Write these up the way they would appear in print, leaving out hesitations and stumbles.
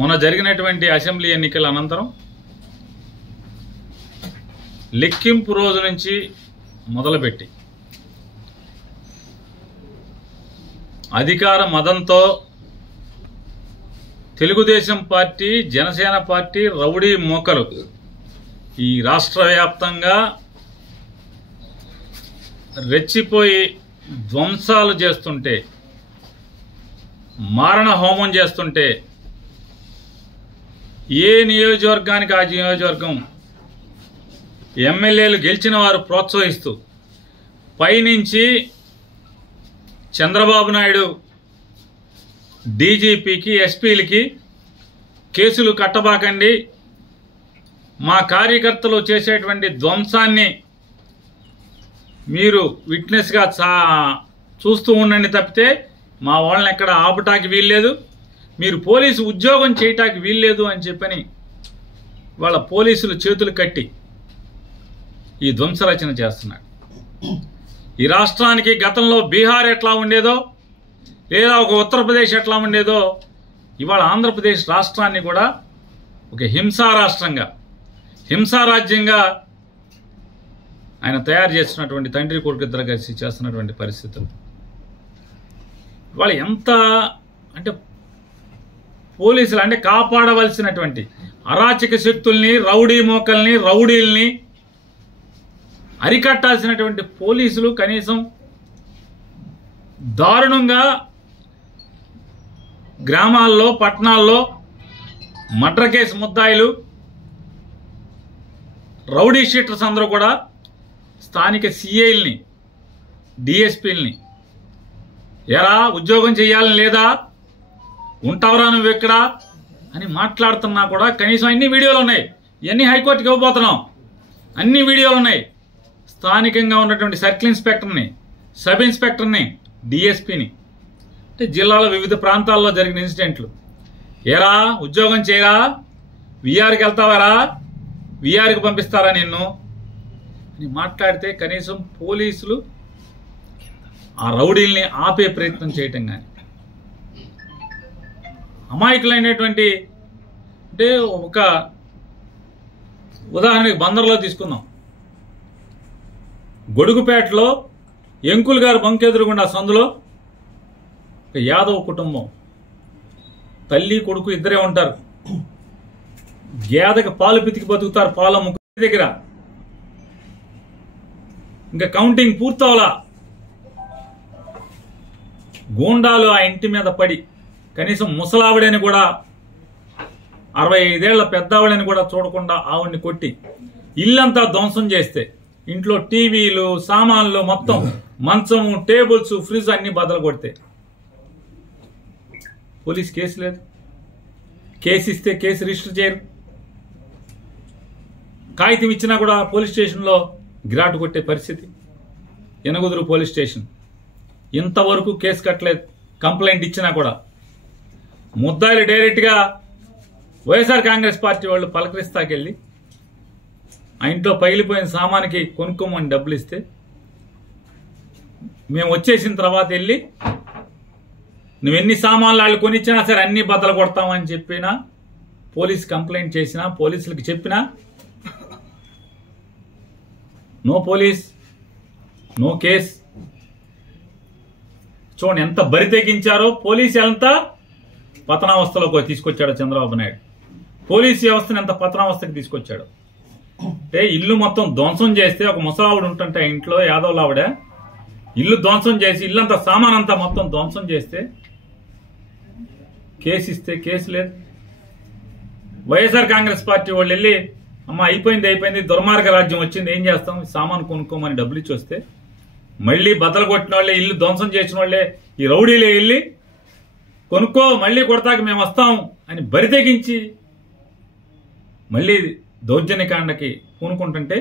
మొన్న జరిగినటువంటి అసెంబ్లీ ఎన్నికల అనంతరం లెక్కింపు రోజు నుంచి మొదలుపెట్టి అధికార మదంతో Telugu Desam party, Janasena party rowdy మోకలు ఈ రాష్ట్ర వ్యాప్తంగా రెచ్చిపోయి ధ్వంసాలు చేస్తుంటే, మారణ హోమం చేస్తుంటే ఏ నియోజకవర్గానికి ఆ నియోజకవర్గం ఎమ్మెల్యేలు గెలిచిన వారు ప్రోత్సహిస్తూ పైనుంచి చంద్రబాబు నాయుడు డీజీపీకి, ఎస్పీలకి కేసులు కట్టబాకండి, మా కార్యకర్తలు చేసేటువంటి ధ్వంసాన్ని మీరు విట్నెస్గా చూస్తూ ఉండండి తప్పితే మా వాళ్ళని ఎక్కడ ఆపటానికి వీల్లేదు, మీరు పోలీసు ఉద్యోగం చేయటానికి వీల్లేదు అని చెప్పని వాళ్ళ పోలీసులు చేతులు కట్టి ఈ ధ్వంసరచన చేస్తున్నాడు. ఈ రాష్ట్రానికి గతంలో బీహార్ ఎట్లా ఉండేదో, లేదా ఒక ఉత్తరప్రదేశ్ ఎట్లా ఉండేదో, ఇవాళ ఆంధ్రప్రదేశ్ రాష్ట్రాన్ని కూడా ఒక హింసా రాష్ట్రంగా, హింసారాజ్యంగా ఆయన తయారు చేస్తున్నటువంటి తండ్రి కొడుకు ఇద్దరు కలిసి చేస్తున్నటువంటి పరిస్థితులు ఇవాళ ఎంత అంటే పోలీసులు అంటే కాపాడవలసినటువంటి అరాచక శక్తుల్ని, రౌడీ మోకల్ని, రౌడీల్ని అరికట్టాల్సినటువంటి పోలీసులు కనీసం దారుణంగా గ్రామాల్లో, పట్టణాల్లో మర్డర్ కేసు ముద్దాయిలు, రౌడీ షీటర్స్ అందరూ కూడా స్థానిక సిఐల్ని, డిఎస్పీల్ని ఎరా ఉద్యోగం చేయాలని లేదా, ఉంటావరా నువ్వు ఎక్కడా అని మాట్లాడుతున్నా కూడా కనీసం అన్ని వీడియోలు ఉన్నాయి. ఇవన్నీ హైకోర్టుకి ఇవ్వబోతున్నాం, అన్ని వీడియోలు ఉన్నాయి. స్థానికంగా ఉన్నటువంటి సర్కిల్ ఇన్స్పెక్టర్ని, సబ్ ఇన్స్పెక్టర్ని, డిఎస్పీని, అంటే జిల్లాలో వివిధ ప్రాంతాల్లో జరిగిన ఇన్సిడెంట్లు, ఏరా ఉద్యోగం చేయరా, విఆర్కి వెళ్తావారా, విఆర్కి పంపిస్తారా నిన్ను అని మాట్లాడితే కనీసం పోలీసులు ఆ రౌడీల్ని ఆపే ప్రయత్నం చేయటం కానీ, అమాయకులైనటువంటి అంటే ఒక ఉదాహరణకి బందర్లో తీసుకుందాం. గొడుగుపేటలో ఎంకుల్ గారు బంకెదురుగుండా సందులో ఒక యాదవ్ కుటుంబం, తల్లి కొడుకు ఇద్దరే ఉంటారు. గేదకి పాలు పితికి బతుకుతారు, పాల ముగ్గురు దగ్గర ఇంకా కౌంటింగ్ పూర్తవలా గూండాలు ఆ ఇంటి మీద పడి కనీసం ముసలావిడని కూడా, 65 ఏళ్ల పెద్దావిడని కూడా చూడకుండా ఆవిడ్ని కొట్టి ఇల్లంతా ధ్వంసం చేస్తే, ఇంట్లో టీవీలు, సామాన్లు మొత్తం, మంచము, టేబుల్స్, ఫ్రిడ్జ్ అన్ని బద్దలు కొడితే పోలీస్ కేసు లేదు. కేసు ఇస్తే కేసు రిజిస్టర్ చేయరు. కాగితం ఇచ్చినా కూడా పోలీస్ స్టేషన్లో గిరాటు కొట్టే పరిస్థితి. ఎనగుదురు పోలీస్ స్టేషన్ ఇంతవరకు కేసు కట్టలేదు. కంప్లైంట్ ఇచ్చినా కూడా ముద్దాయిలు డైరెక్ట్గా వైఎస్ఆర్ కాంగ్రెస్ పార్టీ వాళ్ళు పలకరిస్తాకెళ్ళి ఆ ఇంట్లో పగిలిపోయిన సామానికి కొనుక్కోమని డబ్బులు ఇస్తే, మేము వచ్చేసిన తర్వాత వెళ్ళి నువ్వెన్ని సామాన్లు వాళ్ళు కొనిచ్చినా సరే అన్ని బద్దలు కొడతామని చెప్పినా, పోలీస్ కంప్లైంట్ చేసినా, పోలీసులకు చెప్పినా నో పోలీస్, నో కేస్. చూడండి ఎంత బరి తెగించారో. పోలీసు ఎంత పతనావస్థలోకి తీసుకొచ్చాడో చంద్రబాబు నాయుడు. పోలీసు వ్యవస్థను ఎంత పతనావస్థకి తీసుకొచ్చాడు అంటే, ఇల్లు మొత్తం ధ్వంసం చేస్తే, ఒక ముసలావిడ ఉంటుంటే ఇంట్లో యాదవ్లావిడ ఇల్లు ధ్వంసం చేసి ఇల్లంతా సామానంతా మొత్తం ధ్వంసం చేస్తే కేసు ఇస్తే కేసు లేదు. వైఎస్ఆర్ కాంగ్రెస్ పార్టీ వాళ్ళు వెళ్ళి అమ్మ అయిపోయింది, దుర్మార్గ రాజ్యం వచ్చింది, ఏం చేస్తాం, సామాను కొనుక్కోమని డబ్బులు ఇచ్చి వస్తే మళ్ళీ బద్దలు కొట్టిన వాళ్ళే, ఇల్లు ధ్వంసం చేసిన వాళ్ళే, ఈ రౌడీలే వెళ్ళి కొనుక్కో, మళ్ళీ కొడతాక మేము వస్తాం అని బరితెగించి మళ్ళీ దౌర్జన్యకాండకి పూనుకుంటుంటే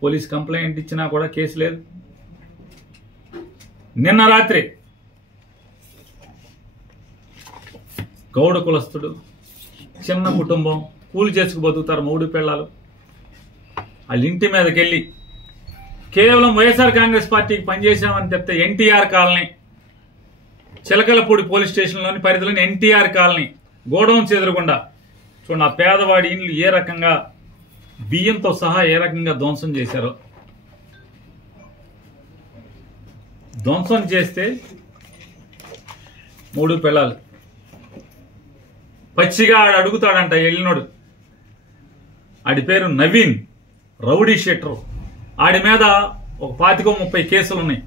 పోలీస్ కంప్లైంట్ ఇచ్చినా కూడా కేసు లేదు. నిన్న రాత్రి గౌడ కులస్తుడు, చిన్న కుటుంబం, కూలి చేసుకు బతుకుతారు, మూడు పిల్లలు, వాళ్ళ ఇంటి మీదకి వెళ్ళి కేవలం వైఎస్ఆర్ కాంగ్రెస్ పార్టీకి పనిచేశామని చెప్తే ఎన్టీఆర్ కాలనీ, చిలకలపూడి పోలీస్ స్టేషన్లోని పరిధిలోని ఎన్టీఆర్ కాలనీ గోడౌన్స్ ఎదురుగుండా చూడండి ఆ పేదవాడి ఇండ్లు ఏ రకంగా బియ్యంతో సహా ఏ రకంగా ధ్వంసం చేశారో. ధ్వంసం చేస్తే 3 పిల్లలు పచ్చిగా ఆడు అడుగుతాడంట వెళ్ళినోడు. ఆడి పేరు నవీన్, రౌడీ షీటర్. ఆడి మీద ఒక 25-30 కేసులు ఉన్నాయి.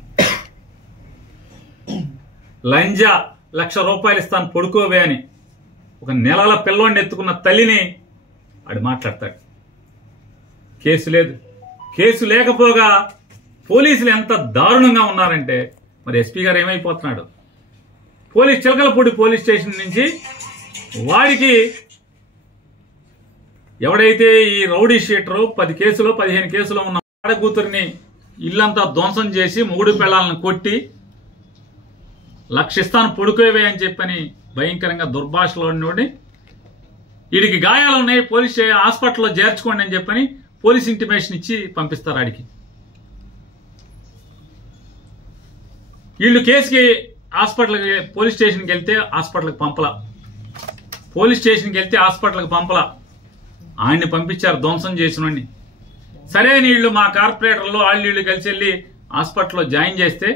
లంజా ₹1,00,000 ఇస్తాను పడుకోవే అని ఒక నెలల పిల్లోడిని ఎత్తుకున్న తల్లిని ఆడు మాట్లాడతాడు. కేసు లేదు. కేసు లేకపోగా పోలీసులు ఎంత దారుణంగా ఉన్నారంటే మరి ఎస్పీ గారు ఏమైపోతున్నాడు. చిలకలపూడి పోలీస్ స్టేషన్ నుంచి వాడికి ఎవడైతే ఈ రౌడీ షీటరు 10 కేసులో 15 కేసులో ఉన్న ఆడకూతురిని ఇల్లంతా ధ్వంసం చేసి మొగుడు పిల్లలను కొట్టి ₹1,00,000 ఇస్తాను పొడుకోవే అని చెప్పని భయంకరంగా దుర్భాషలోని వీడికి గాయాలు ఉన్నాయి పోలీస్ హాస్పిటల్లో చేర్చుకోండి అని చెప్పని పోలీస్ ఇంటిమేషన్ ఇచ్చి పంపిస్తారు. ఆడికి వీళ్ళు కేసుకి హాస్పిటల్కి పోలీస్ స్టేషన్కి వెళ్తే హాస్పిటల్కి పంపలా. ఆయన్ని పంపించారు ధ్వంసం చేసినోడిని. సరే నీళ్లు మా కార్పొరేటర్లు వాళ్ళు కలిసి వెళ్ళి హాస్పిటల్లో జాయిన్ చేస్తే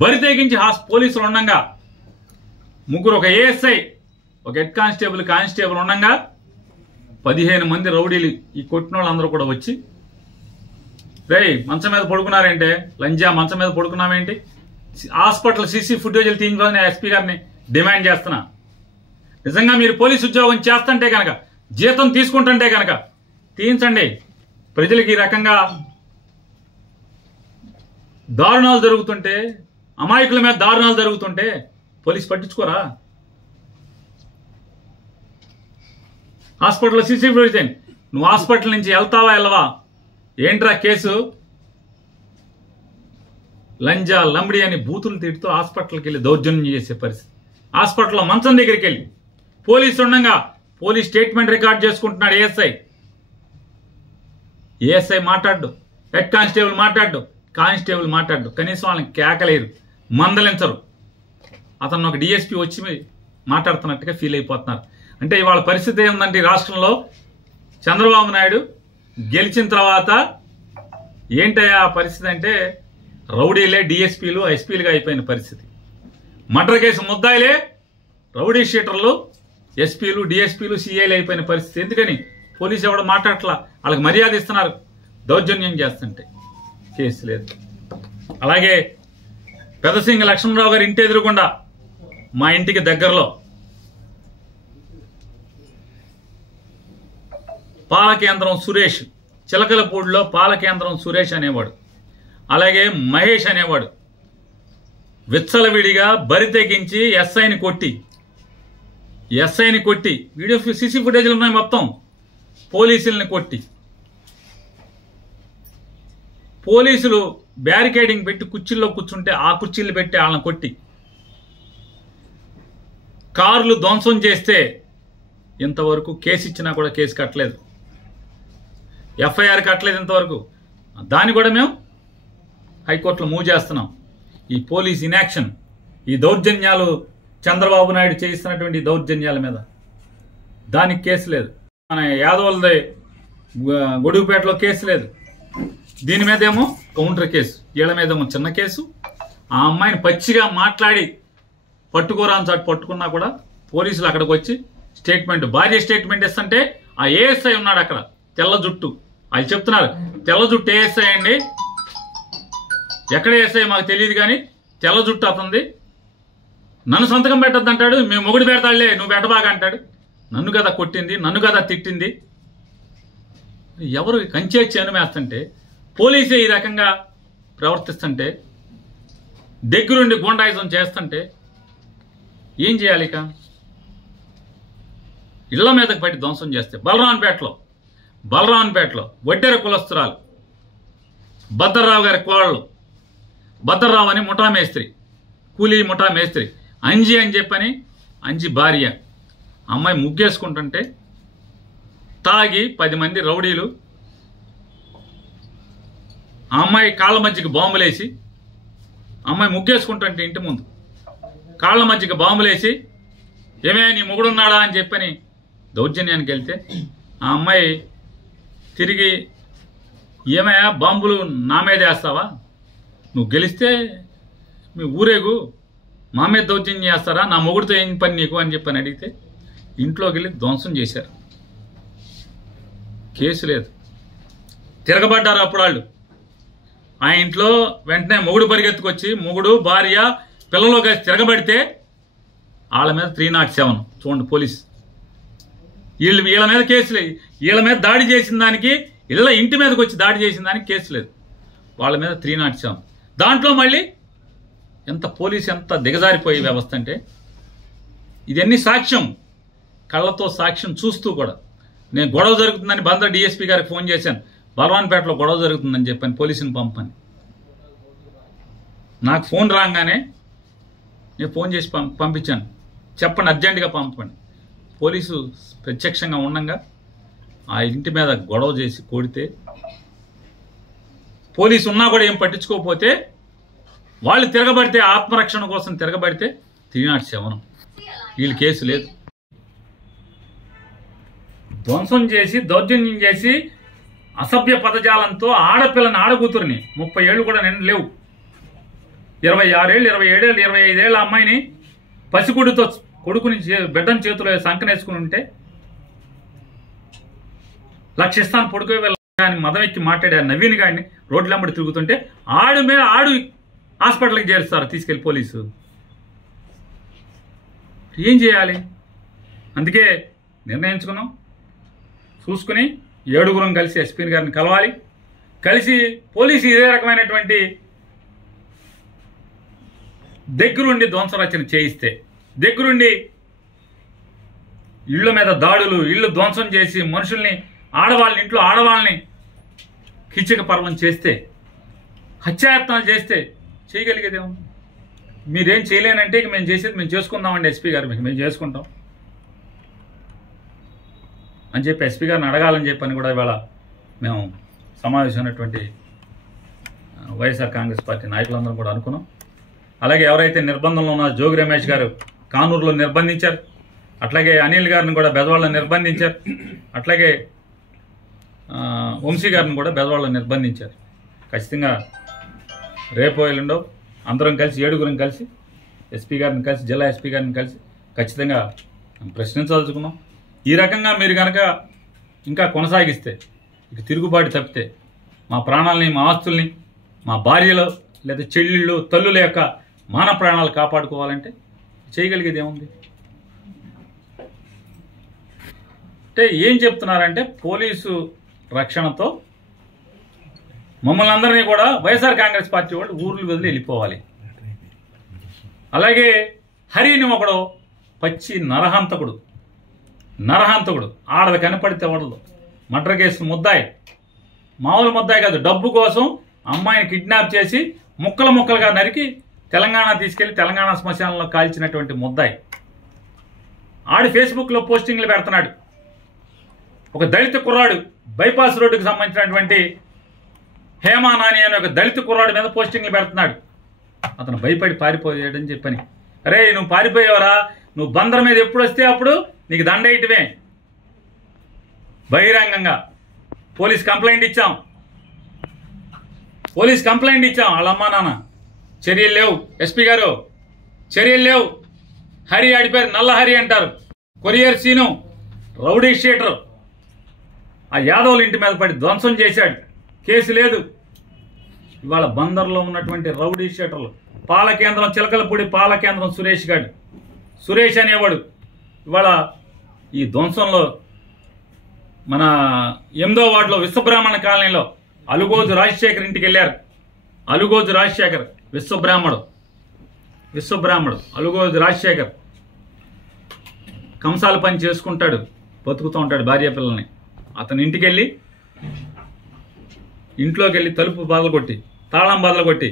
బరి తెగించి పోలీసులు ఉండగా ముగ్గురు, ఒక ఏఎస్ఐ, ఒక హెడ్ కానిస్టేబుల్ ఉండగా 15 మంది రౌడీలు ఈ కొట్టిన వాళ్ళందరూ కూడా వచ్చి, రేయ్ మంచం మీద పడుకున్నారేంటే, లంజా మంచం మీద పడుకున్నామేంటి, హాస్పిటల్ సీసీ ఫుటేజీలు తీయించాలని ఎస్పీ గారిని డిమాండ్ చేస్తున్నా. నిజంగా మీరు పోలీసు ఉద్యోగం చేస్తుంటే కనుక, జీతం తీసుకుంటుంటే కనుక తీయించండి. ప్రజలకు ఈ రకంగా దారుణాలు జరుగుతుంటే, అమాయకుల మీద దారుణాలు జరుగుతుంటే పోలీసు పట్టించుకోరా? హాస్పిటల్లో సీసీ ఫుటేజ్, నువ్వు హాస్పిటల్ నుంచి వెళ్తావా వెళ్ళవా? ఏంట్రా కేసు? లంజా లంబడి అని బూతులు తిడుతూ హాస్పిటల్కి వెళ్ళి దౌర్జన్యం చేసే పరిస్థితి. హాస్పిటల్లో మంచం దగ్గరికి వెళ్ళి పోలీసు ఉండగా పోలీస్ స్టేట్మెంట్ రికార్డ్ చేసుకుంటున్నాడు ఏఎస్ఐ మాట్లాడు, హెడ్ కానిస్టేబుల్ మాట్లాడు, కనీసం వాళ్ళని కేకలేరు, మందలించరు. అతను ఒక డిఎస్పీ వచ్చి మాట్లాడుతున్నట్టుగా ఫీల్ అయిపోతున్నారు. అంటే ఇవాళ పరిస్థితి ఏంటంటే రాష్ట్రంలో చంద్రబాబు నాయుడు గెలిచిన తర్వాత ఏంటయ్యా పరిస్థితి అంటే రౌడీలే డిఎస్పీలు ఎస్పీలుగా అయిపోయిన పరిస్థితి. మర్డర్ కేసు ముద్దాయిలే రౌడీ షీటర్లు ఎస్పీలు డిఎస్పీలు సిఐలు అయిపోయిన పరిస్థితి. ఎందుకని పోలీసు ఎవడు మాట్లాడట్లా, వాళ్ళకి మర్యాద ఇస్తున్నారు. దౌర్జన్యం చేస్తుంటే కేసు లేదు. అలాగే పెదసింగ లక్ష్మణరావు గారి ఇంటి ఎదురుకుండా మా ఇంటికి దగ్గరలో పాలకేంద్రం సురేష్, చిలకలపూడిలో పాలకేంద్రం సురేష్ అనేవాడు, అలాగే మహేష్ అనేవాడు విచ్చలవిడిగా బరి తెగించి ఎస్ఐని కొట్టి వీడియో సీసీ ఫుటేజ్లు ఉన్నాయి మొత్తం, పోలీసుల్ని కొట్టి, పోలీసులు బ్యారికేడింగ్ పెట్టి కుర్చీల్లో కూర్చుంటే ఆ కుర్చీలు పెట్టి వాళ్ళని కొట్టి, కార్లు ధ్వంసం చేస్తే ఇంతవరకు కేసు ఇచ్చినా కూడా కేసు కట్టలేదు, ఎఫ్ఐఆర్ కట్టలేదు ఇంతవరకు. దాన్ని కూడా మేము హైకోర్టులో మూవ్ చేస్తున్నాం. ఈ పోలీస్ ఇన్యాక్షన్, ఈ దౌర్జన్యాలు, చంద్రబాబు నాయుడు చేయిస్తున్నటువంటి దౌర్జన్యాల మీద దానికి కేసు లేదు. మన యాదవులది గొడుగుపేటలో కేసు లేదు, దీని మీద ఏమో కౌంటర్ కేసు, వీళ్ళ మీద ఏమో చిన్న కేసు. ఆ అమ్మాయిని పచ్చిగా మాట్లాడి పట్టుకోరాని చాటు పట్టుకున్నా కూడా పోలీసులు అక్కడికి వచ్చి భార్య స్టేట్మెంట్ ఇస్తుంటే ఆ ఏఎస్ఐ ఉన్నాడు అక్కడ, తెల్ల జుట్టు, వాళ్ళు చెప్తున్నారు తెల్ల జుట్టు ఏఎస్ఐ అండి, ఎక్కడ ఏఎస్ఐ మాకు తెలియదు కానీ తెల్ల జుట్టు అతంది, నన్ను సంతకం పెట్టద్దు అంటాడు, మేము మొగుడు పెడతాడులే నువ్వు పెట్టబాగా అంటాడు. నన్ను కదా కొట్టింది, నన్ను కదా తిట్టింది. ఎవరు కంచే చేనుమేస్తుంటే పోలీసే ఈ రకంగా ప్రవర్తిస్తుంటే, దగ్గరుండి గూండాయిజం చేస్తుంటే ఏం చేయాలి? ఇక ఇళ్ల మీదకి పట్టి ధ్వంసం చేస్తే బలరాన్పేటలో వడ్డెర కులస్తురాలు భద్రరావు గారి కోడలు, భద్రరావు అని ముఠా మేస్త్రి, కూలీ ముఠా మేస్త్రి, అంజి అని చెప్పని అంజి భార్య, అమ్మాయి ముగ్గేసుకుంటుంటే తాగి 10 మంది రౌడీలు ఆ అమ్మాయి కాళ్ళ మధ్యకి బాంబులేసి, అమ్మాయి ముగ్గేసుకుంటుంటే ఇంటి ముందు కాళ్ళ మధ్యకి బాంబులేసి ఏమే నీ మొగుడున్నాడా అని చెప్పని దౌర్జన్యానికి వెళ్తే ఆ అమ్మాయి తిరిగి ఏమయ్యా బాంబులు నా మీద వేస్తావా, నువ్వు గెలిస్తే మీ ఊరేగు, మా మీద దౌర్జన్యం చేస్తారా, నా మొగుడితో ఏం పని నీకు అని చెప్పని అడిగితే ఇంట్లోకి వెళ్ళి ధ్వంసం చేశారు. కేసు లేదు, తిరగబడ్డారు అప్పుడు వాళ్ళు. ఆ ఇంట్లో వెంటనే మొగుడు పరిగెత్తుకొచ్చి మొగుడు భార్య పిల్లలు కలిసి తిరగబడితే వాళ్ళ మీద 307 చూడండి పోలీస్. వీళ్ళ మీద కేసు లేదు. వీళ్ళ మీద దాడి చేసిన దానికి, ఇంటి మీదకి వచ్చి దాడి చేసిన దానికి కేసు లేదు, వాళ్ళ మీద 307. దాంట్లో మళ్ళీ పోలీసు ఎంత దిగజారిపోయే వ్యవస్థ అంటే, ఇదన్నీ సాక్ష్యం, కళ్ళతో సాక్ష్యం చూస్తూ కూడా. నేను గొడవ జరుగుతుందని బందర్ డిఎస్పీ గారికి ఫోన్ చేశాను, బలవాన్పేటలో గొడవ జరుగుతుందని చెప్పాను, పోలీసుని పంపని. నాకు ఫోన్ రాగానే నేను ఫోన్ చేసి పంపించాను, చెప్పండి అర్జెంటుగా పంపండి. పోలీసు ప్రత్యక్షంగా ఉండగా ఆ ఇంటి మీద గొడవ చేసి కొడితే, పోలీసు ఉన్నా కూడా ఏం పట్టించుకోకపోతే, వాళ్ళు తిరగబడితే ఆత్మరక్షణ కోసం తిరగబడితే 307. వీళ్ళు కేసు లేదు. ధ్వంసం చేసి దౌర్జన్యం చేసి అసభ్య పదజాలంతో ఆడపిల్లని, ఆడకూతురిని 30 ఏళ్ళు కూడా నిండు లేవు, 26 ఏళ్ళు 27 ఏళ్ళు 25 ఏళ్ళ అమ్మాయిని పసిగుడితో కొడుకుని బిడ్డని చేతిలో సంకనేసుకుని ఉంటే లక్షిస్తాను పొడుకు వెళ్ళని మదం ఎక్కి మాట్లాడారు నవీన్ గాడిని రోడ్లమ్మడి తిరుగుతుంటే ఆడు హాస్పిటల్కి చేరుస్తారు తీసుకెళ్లి పోలీసు. ఏం చేయాలి? అందుకే నిర్ణయించుకున్నాం, చూసుకుని 7గురం కలిసి ఎస్పీ గారిని కలవాలి, కలిసి పోలీసు ఇదే రకమైనటువంటి దగ్గరుండి ధ్వంసరచన చేయిస్తే, దగ్గరుండి ఇళ్ల మీద దాడులు, ఇళ్లు ధ్వంసం చేసి మనుషుల్ని, ఆడవాళ్ళని, ఇంట్లో ఆడవాళ్ళని కిచక పర్వం చేస్తే, హత్యాయత్నాలు చేస్తే చేయగలిగేదేమో. మీరేం చేయలేనంటే ఇక మేము చేసేది మేము చేసుకుందామండి ఎస్పీ గారు, మేము చేసుకుంటాం అని చెప్పి ఎస్పీ గారిని అడగాలని చెప్పని కూడా ఇవాళ మేము సమావేశమైనటువంటి వైఎస్ఆర్ కాంగ్రెస్ పార్టీ నాయకులందరం కూడా అనుకున్నాం. అలాగే ఎవరైతే నిర్బంధంలో ఉన్న జోగి రమేష్ గారు కానూరులో నిర్బంధించారు, అట్లాగే అనిల్ గారిని కూడా బెజవాడలో నిర్బంధించారు, అట్లాగే వంశీ గారిని కూడా బెజవాడలో నిర్బంధించారు. ఖచ్చితంగా రేపు ఎల్లుండో అందరం కలిసి 7గురం కలిసి ఎస్పీ గారిని కలిసి, జిల్లా ఎస్పీ గారిని కలిసి ఖచ్చితంగా ప్రశ్నించదలుచుకున్నాం. ఈ రకంగా మీరు కనుక ఇంకా కొనసాగిస్తే, ఇక తిరుగుబాటు తప్పితే మా ప్రాణాలని, మా ఆస్తుల్ని, మా భార్యలు లేదా చెల్లెళ్ళు, తల్లుల యొక్క మాన ప్రాణాలు కాపాడుకోవాలంటే చేయగలిగేది ఏముంది? అంటే ఏం చెప్తున్నారంటే, పోలీసు రక్షణతో మమ్మల్ని అందరినీ కూడా వైఎస్ఆర్ కాంగ్రెస్ పార్టీ వాళ్ళు ఊర్లు వదిలి వెళ్ళిపోవాలి. అలాగే హరిని ఒకడు పచ్చి నరహంతకుడు, ఆడది కనపడితే వడదు, మర్డర్ కేసు ముద్దాయి, మామూలు ముద్దాయి కాదు, డబ్బు కోసం అమ్మాయిని కిడ్నాప్ చేసి ముక్కలుగా నరికి తెలంగాణ తీసుకెళ్లి తెలంగాణ శ్మశానంలో కాల్చినటువంటి ముద్దాయి. ఆడి ఫేస్బుక్లో పోస్టింగ్లు పెడుతున్నాడు. ఒక దళిత కుర్రాడు, బైపాస్ రోడ్డుకి సంబంధించినటువంటి హేమా నాని అనే ఒక దళిత కుర్రాడు మీద పోస్టింగ్లు పెడుతున్నాడు. అతను భయపడి పారిపోయాడని చెప్పని, అరే నువ్వు పారిపోయావరా, నువ్వు బందర్ మీద ఎప్పుడు వస్తే అప్పుడు నీకు దండేయటమే. బహిరంగంగా పోలీస్ కంప్లైంట్ ఇచ్చాం, వాళ్ళ అమ్మా నాన్న చర్యలు లేవు. ఎస్పీ గారు చర్యలు లేవు. హరి ఆడిపోయారు, నల్ల హరి అంటారు, కొరియర్ సీను రౌడీ షీటర్, ఆ యాదవుల ఇంటి మీద పడి ధ్వంసం చేశాడు, కేసు లేదు. ఇవాళ బందర్లో ఉన్నటువంటి రౌడీ షీటర్లు, పాలకేంద్రం చిలకలపూడి పాలకేంద్రం సురేష్ అనేవాడు ఇవాళ ఈ ధ్వంసంలో మన 8వ వార్డులో విశ్వబ్రాహ్మణ కాలనీలో అలుగోజు రాజశేఖర్ ఇంటికి వెళ్ళారు. అలుగోజు రాజశేఖర్ విశ్వబ్రాహ్మడు అలుగోజు రాజశేఖర్ కంసాల పని చేసుకుంటాడు, బతుకుతూ ఉంటాడు భార్య పిల్లల్ని. అతని ఇంట్లోకి వెళ్ళి తలుపు బదలగొట్టి, తాళం బదలగొట్టి,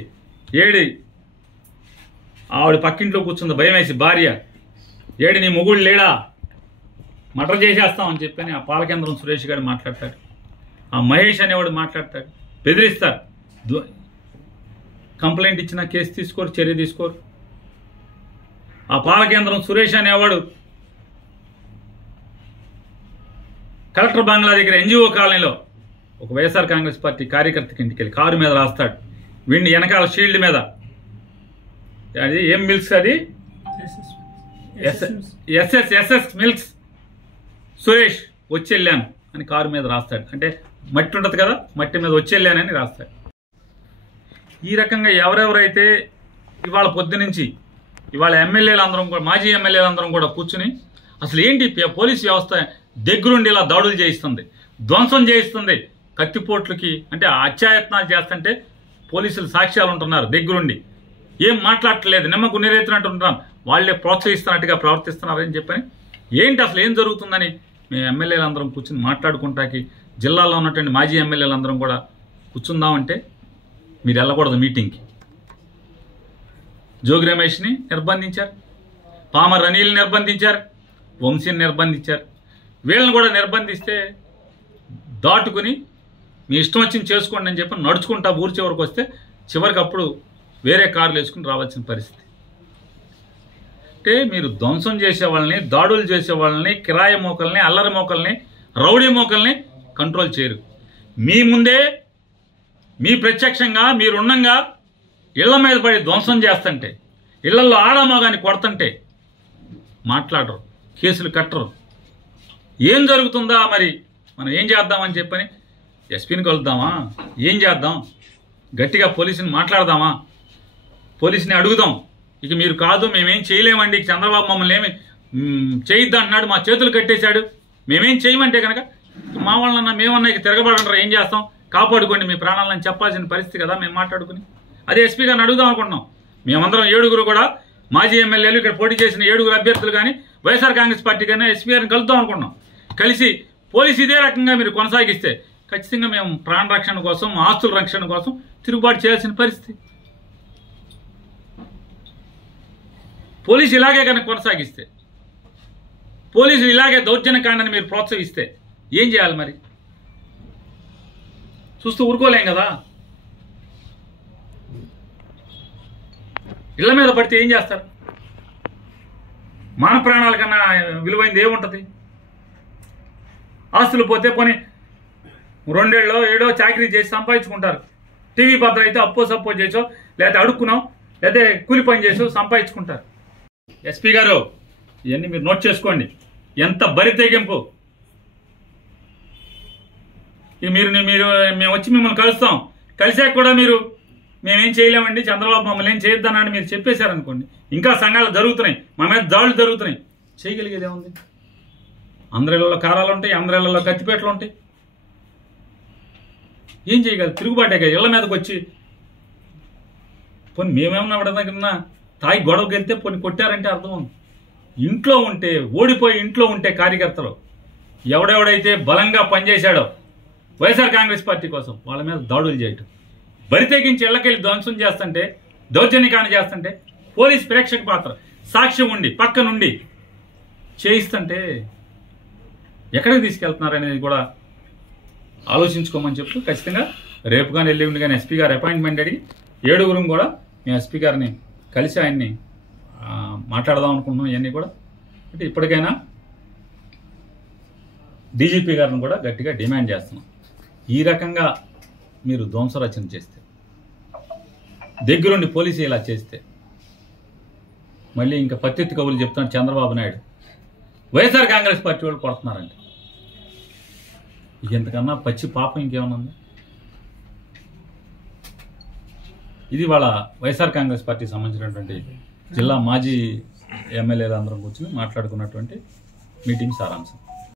ఆవిడ పక్కింట్లో కూర్చుంది భయం వేసి భార్య, నీ మొగుడు లేడా, మర్డర్ చేసేస్తామని చెప్పని ఆ పాలకేంద్రం సురేష్ గారు మాట్లాడతాడు, ఆ మహేష్ అనేవాడు మాట్లాడతాడు, బెదిరిస్తారు. కంప్లైంట్ ఇచ్చినా కేసు తీసుకోరు, చర్య తీసుకోరు. ఆ పాలకేంద్రం సురేష్ అనేవాడు కలెక్టర్ బంగ్లా దగ్గర ఎన్జిఓ కాలనీలో ఒక వైఎస్ఆర్ కాంగ్రెస్ పార్టీ కార్యకర్తకి ఇంటికి వెళ్ళి కారు మీద రాస్తాడు, వీడిని వెనకాల షీల్డ్ మీద అది ఏం మిల్క్స్, అది ఎస్ఎస్ మిల్క్స్ సురేష్ వచ్చి వెళ్ళాను అని కారు మీద రాస్తాడు. అంటే మట్టి ఉంటుంది కదా, మట్టి మీద వచ్చి వెళ్ళానని రాస్తాడు. ఈ రకంగా ఎవరెవరైతే ఇవాళ పొద్దు నుంచి ఇవాళ ఎమ్మెల్యేలు అందరం కూడా, మాజీ ఎమ్మెల్యేలు అందరం కూడా కూర్చుని అసలు ఏంటి పోలీస్ వ్యవస్థ దగ్గరుండి ఇలా దాడులు చేయిస్తుంది, ధ్వంసం చేయిస్తుంది, కత్తిపోట్లకి అంటే అత్యాయత్నాలు చేస్తుంటే పోలీసులు సాక్ష్యాలు ఉంటున్నారు, దగ్గరుండి ఏం మాట్లాడట్లేదు, నిమ్మకు నీరెత్తినట్టు ఉంటున్నాం, వాళ్ళే ప్రోత్సహిస్తున్నట్టుగా ప్రవర్తిస్తున్నారని చెప్పని ఏంటి అసలు ఏం జరుగుతుందని మేము ఎమ్మెల్యేలు అందరం కూర్చుని మాట్లాడుకుంటాకి జిల్లాలో ఉన్నటువంటి మాజీ ఎమ్మెల్యేలు అందరం కూడా కూర్చుందామంటే మీరు వెళ్ళకూడదు మీటింగ్కి. జోగి రమేష్ని నిర్బంధించారు, పామర్ అనిల్ని నిర్బంధించారు, వంశీని నిర్బంధించారు. వీళ్ళని కూడా నిర్బంధిస్తే దాటుకుని మీ ఇష్టం వచ్చింది చేసుకోండి అని చెప్పి నడుచుకుంటా ఊరి చివరికి వస్తే చివరికి అప్పుడు వేరే కార్లు వేసుకుని రావాల్సిన పరిస్థితి. అంటే మీరు ధ్వంసం చేసే వాళ్ళని, దాడులు చేసే వాళ్ళని, కిరాయి మోకల్ని, అల్లరి మోకల్ని, రౌడీ మోకల్ని కంట్రోల్ చేయరు. మీ ముందే మీ ప్రత్యక్షంగా మీరున్నంగా ఇళ్ల మీద పడి ధ్వంసం చేస్తుంటే, ఇళ్లలో ఆడమగాని కొడుతుంటే మాట్లాడరు, కేసులు కట్టరు. ఏం జరుగుతుందా మరి మనం ఏం చేద్దామని చెప్పని ఎస్పీని కలుద్దామా, ఏం చేద్దాం, గట్టిగా పోలీసుని మాట్లాడదామా, పోలీసుని అడుగుదాం, ఇక మీరు కాదు మేమేం చేయలేమండి, చంద్రబాబు మమ్మల్ని ఏమి చేయొద్దు అంటున్నాడు, మా చేతులు కట్టేశాడు, మేమేం చేయమంటే కనుక మా వాళ్ళన్నా మేమన్నా ఇక తిరగబడంటారా, ఏం చేస్తాం, కాపాడుకోండి మీ ప్రాణాలను చెప్పాల్సిన పరిస్థితి కదా మేము మాట్లాడుకుని. అదే ఎస్పీ గారిని అడుగుదాం అనుకుంటున్నాం. మేమందరం 7 కూడా మాజీ ఎమ్మెల్యేలు, ఇక్కడ పోటీ చేసిన 7 అభ్యర్థులు కానీ వైఎస్ఆర్ కాంగ్రెస్ పార్టీ కానీ ఎస్పీ గారిని కలుద్దాం అనుకున్నాం. కలిసి పోలీసు ఇదే రకంగా మీరు కొనసాగిస్తే ఖచ్చితంగా మేము ప్రాణ రక్షణ కోసం, ఆస్తుల రక్షణ కోసం తిరుగుబాటు చేయాల్సిన పరిస్థితి. పోలీసు ఇలాగే కనుక కొనసాగిస్తే, పోలీసులు ఇలాగే దౌర్జన్యకాండని మీరు ప్రోత్సహిస్తే ఏం చేయాలి మరి? చూస్తూ ఊరుకోలేం కదా. ఇళ్ల మీద పడితే ఏం చేస్తారు? మన ప్రాణాల కన్నా విలువైంది ఏముంటుంది? ఆస్తులు పోతే పోనీ 2 ఏళ్ళో 7 చాకరీ చేసి సంపాదించుకుంటారు. టీవీ పాత్ర అయితే అప్పో సప్పో చేసో, లేకపోతే అడుక్కున్నాం, లేకపోతే కూలి పని చేసో సంపాదించుకుంటారు. ఎస్పీ గారు ఇవన్నీ మీరు నోట్ చేసుకోండి. ఎంత బరి తెగింపు! మీరు మేము వచ్చి మిమ్మల్ని కలుస్తాం, కలిసాక కూడా మీరు మేమేం చేయలేమండి, చంద్రబాబు మమ్మల్ని ఏం చేయొద్దన్నాడు మీరు చెప్పేశారనుకోండి, ఇంకా సంఘాలు జరుగుతున్నాయి, మా మీద దాడులు జరుగుతున్నాయి, చేయగలిగేది ఏముంది? అందరిళ్లలో కారాలు ఉంటాయి, అందరిళ్లలో కత్తిపేటలు ఉంటాయి, ఏం చేయగలరు? తిరుగుబాటే కదా. ఇళ్ల మీదకి వచ్చి పోనీ మేమేమన్నా ఎవడన్నా తాగి గొడవకి వెళ్తే పోనీ కొట్టారంటే అర్థం ఉంది. ఇంట్లో ఉంటే, ఓడిపోయి ఇంట్లో ఉంటే కార్యకర్తలు ఎవడెవడైతే బలంగా పనిచేశాడో వైఎస్ఆర్ కాంగ్రెస్ పార్టీ కోసం వాళ్ళ మీద దాడులు చేయటం, బరి తెగించి ఇళ్లకెళ్ళి ధ్వంసం చేస్తుంటే, దౌర్జన్యకాండ చేస్తుంటే, పోలీస్ ప్రేక్షక పాత్ర సాక్ష్యం ఉండి పక్క నుండి చేయిస్తుంటే ఎక్కడికి తీసుకెళ్తున్నారు అనేది కూడా ఆలోచించుకోమని చెప్తూ ఖచ్చితంగా రేపు కానీ ఎల్లుండి కానీ ఎస్పీ గారు అపాయింట్మెంట్ అడిగి 7 కూడా మేము ఎస్పీ గారిని కలిసి ఆయన్ని మాట్లాడదాం అనుకుంటున్నాం. ఇవన్నీ కూడా అంటే ఇప్పటికైనా డీజీపీ గారిని కూడా గట్టిగా డిమాండ్ చేస్తున్నాం. ఈ రకంగా మీరు ధ్వంసరచన చేస్తే, దగ్గరుండి పోలీసు ఇలా చేస్తే మళ్ళీ ఇంకా పత్తిత్తి కబుర్లు చెప్తాను చంద్రబాబు నాయుడు వైఎస్ఆర్ కాంగ్రెస్ పార్టీ వాళ్ళు కొడుతున్నారంటే ఇంతకన్నా పచ్చి పాపం ఇంకేమన్నా ఉంది? ఇది వాళ్ళ వైఎస్ఆర్ కాంగ్రెస్ పార్టీకి సంబంధించినటువంటి జిల్లా మాజీ ఎమ్మెల్యేలు అందరం కూర్చొని మాట్లాడుకున్నటువంటి మీటింగ్ సారాంశం.